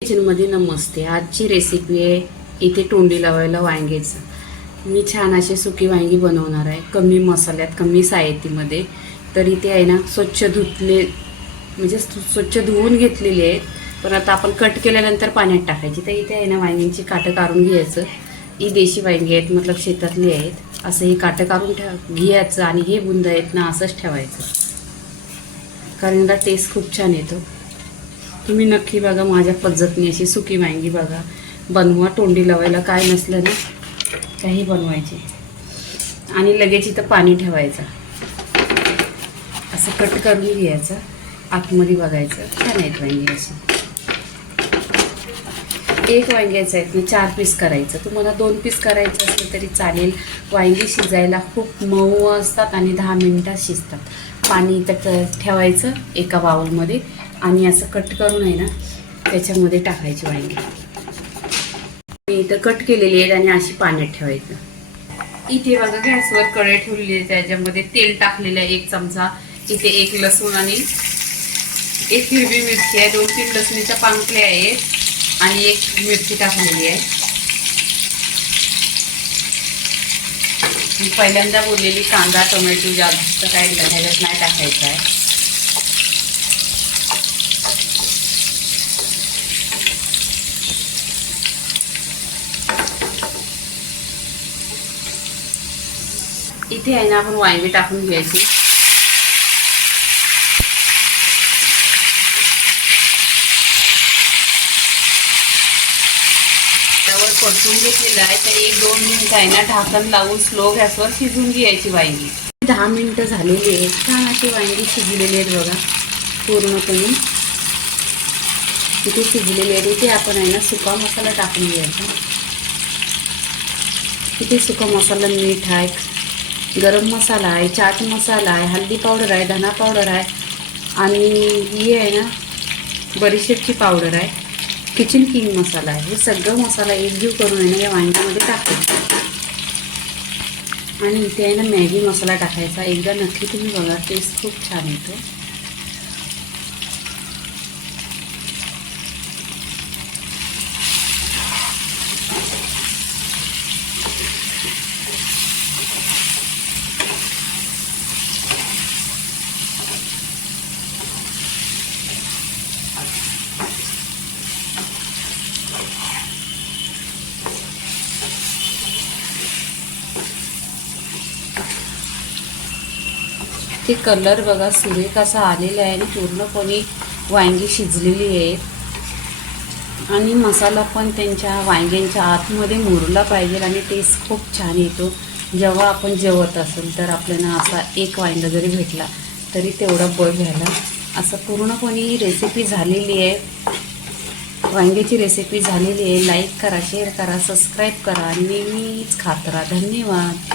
किचनमध्ये नमस्ते. आजची रेसिपी आहे इथे तोंडी लावायला वांग्याचं मी छान असे सुकी वांगी बनवणार आहे. कमी मसाल्यात कमी सायतीमध्ये तर इथे आहे ना स्वच्छ धुतले म्हणजे स्वच्छ धुवून घेतलेले आहेत. पण आता आपण कट केल्यानंतर पाण्यात टाकायची. तर इथे आहे ना वांग्यांची काटं काढून घ्यायचं. ही देशी वांगी आहेत मतलब शेतातली आहेत. असं ही काटं काढून ठेव घ्यायचं आणि हे बुंद आहेत ना असंच ठेवायचं. कारण का टेस्ट खूप छान येतो. तुम्ही नक्की बघा माझ्या पद्धतीने अशी सुकी वांगी बघा. बनवा तोंडी लावायला काय नसलं ना काही बनवायचे. आणि लगेच इथं पाणी ठेवायचं. असं कट करून घ्यायचं. आतमध्ये बघायचं. छान आहेत वांगी अशी. एक वांग्याचं आहेत ना चार पीस करायचं. तुम्हाला दोन पीस करायचं असलं तरी चालेल. वांगी शिजायला खूप मऊ असतात आणि दहा मिनटात शिजतात. पाणी तर ठेवायचं एका बाउलमध्ये आणि असं कट करून आहे ना त्याच्यामध्ये टाकायची वांगी. मी इथं कट केलेली आहेत आणि अशी पाण्यात ठेवायचं. इथे बघा गॅसवर कढई ठेवलेली आहे त्याच्यामध्ये तेल टाकलेलं आहे एक चमचा. इथे एक लसूण आणि एक हिरवी मिरची आहे. दोन तीन लसणीच्या पांकल्या आहेत. आणि एक मिरची टाकलेली आहे. पहिल्यांदा बोललेली कांदा टोमॅटो जास्त काय ह्याच्यात नाही टाकायचं आहे. इथे आहे ना आपण वांगी टाकून घ्यायची. त्यावर परतून घेतलेलं आहे तर एक दोन मिनिटं आहे ना ढाकण लावून स्लो गॅसवर शिजून घ्यायची वांगी. दहा मिनिटं झालेली आहेत. छान अशी वांगी शिजलेली आहेत बघा पूर्णपणे. तिथे शिजलेली आहे ते आपण आहे ना सुका मसाला टाकून घ्यायचा. तिथे सुका मसाला मीठ आहे गरम मसाला आहे चाट मसाला आहे हल्दी पावडर आहे धना पावडर आहे आणि ही आहे ना बडीशेपची पावडर आहे. किचन किंग मसाला आहे. हे सगळं मसाला एकजीव करून आहे ना या वांग्यामध्ये टाकायचं आणि इथे आहे ना मॅगी मसाला टाकायचा. एकदा नक्की तुम्ही बघा टेस्ट खूप छान येतो. ते कलर बघा सुरेख असा आलेला आहे आणि पूर्णपणे वांगी शिजलेली आहेत आणि मसाला पण त्यांच्या वांग्यांच्या आतमध्ये मुरला पाहिजे आणि टेस्ट खूप छान येतो. जेव्हा आपण जेवत असेल तर आपल्याला असा एक वांगा जरी भेटला तरी तेवढा बळ घ्यायला. असं पूर्णपणे ही रेसिपी झालेली आहे. वांग्याची रेसिपी झालेली आहे. लाईक करा शेअर करा सबस्क्राईब करा. आणि नेहमीच खात राहा. धन्यवाद.